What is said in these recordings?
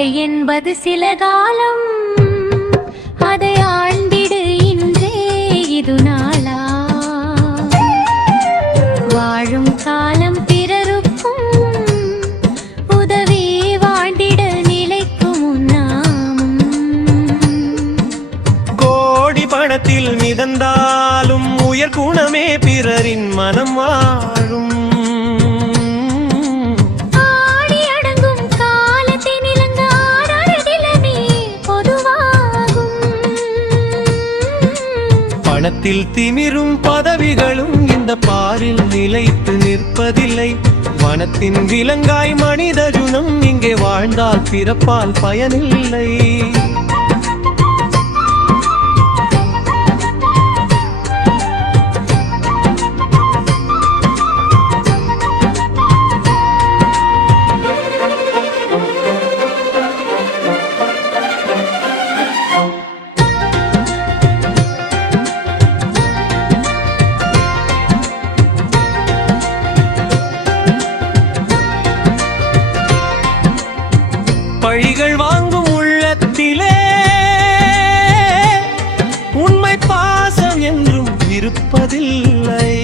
வாழ்க்கை என்பது சில காலம், அதை ஆண்டிடு இன்றே இது நாளா. வாழும் காலம் பிறருக்கும் உதவி வாழ்ந்திட நிலைக்கும் நாமும். கோடி பணத்தில் மிதந்தாலும் உயர் குணமே பிறரின் மனம் வாழும். பணத்தில் திமிரும் பதவிகளும் இந்த பாரில் நிலைத்து நிற்பதில்லை. வனத்தின் விலங்காய் மனித குணம் இங்கே வாழ்ந்தால் பிறப்பால் பயனில்லை. பழிகள் வாங்கும் உள்ளத்திலே உண்மை பாசம் என்றும் இருப்பதில்லை.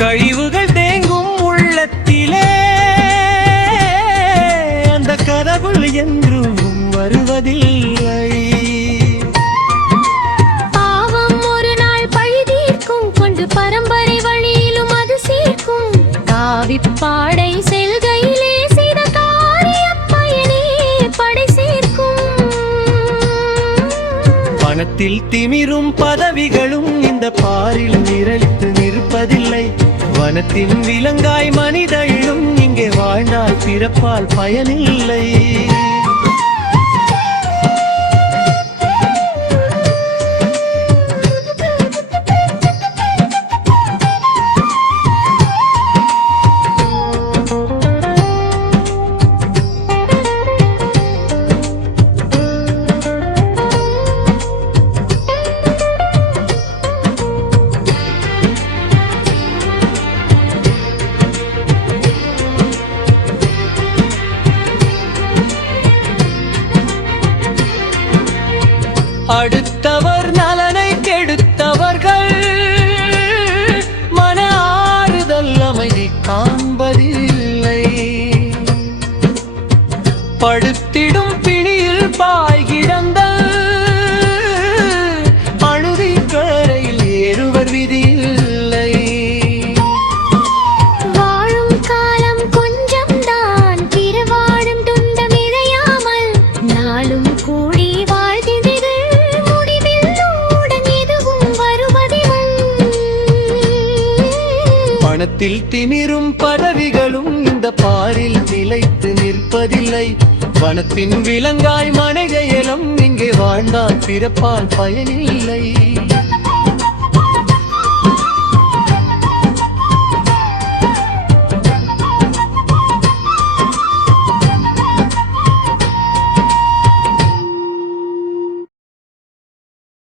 கழிவுகள் தேங்கும் உள்ளத்திலே அந்த கடவுள் என்றும் வருவதில்லை. பாவம் ஒரு நாள் பழி தீர்க்கும், கொண்டு பரம்பரை வழியிலும் அது சேர்க்கும். காவிப்பாடை செல்கையிலே பணத்தில் திமிரும் பதவிகளும் இந்த பாரில் நிலைத்து நிற்பதில்லை. வனத்தின் விலங்காய் மனித இனம் இங்கே வாழ்ந்தால் பிறப்பால் பயனில்லை. அடுத்தவர் நலனை கெடுத்தவர்கள் மன ஆறுதல் அமைதி காண்பதில்லை. படுத்திடும் பிணியில் பாய் கிடந்த அழுதி கரையில் ஏறுவர் விதியில்லை. வாழும் காலம் கொஞ்சம் தான், பிறவாடும் துன்பம் இழையாமல் நாளும் கூடி பணத்தில் திமிரும் பதவிகளும் இந்த பாரில் நிலைத்து நிற்பதில்லை. வனத்தின் விலங்காய் மனித இனம் இங்கே வாழ்ந்தால் பிறப்பால் பயனில்லை.